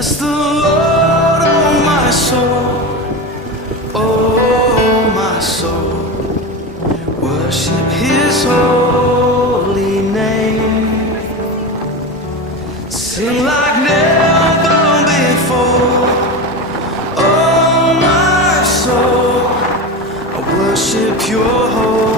Bless the Lord, oh my soul, oh my soul. Worship His holy name. Sing like never before. Oh my soul, I worship Your holy name.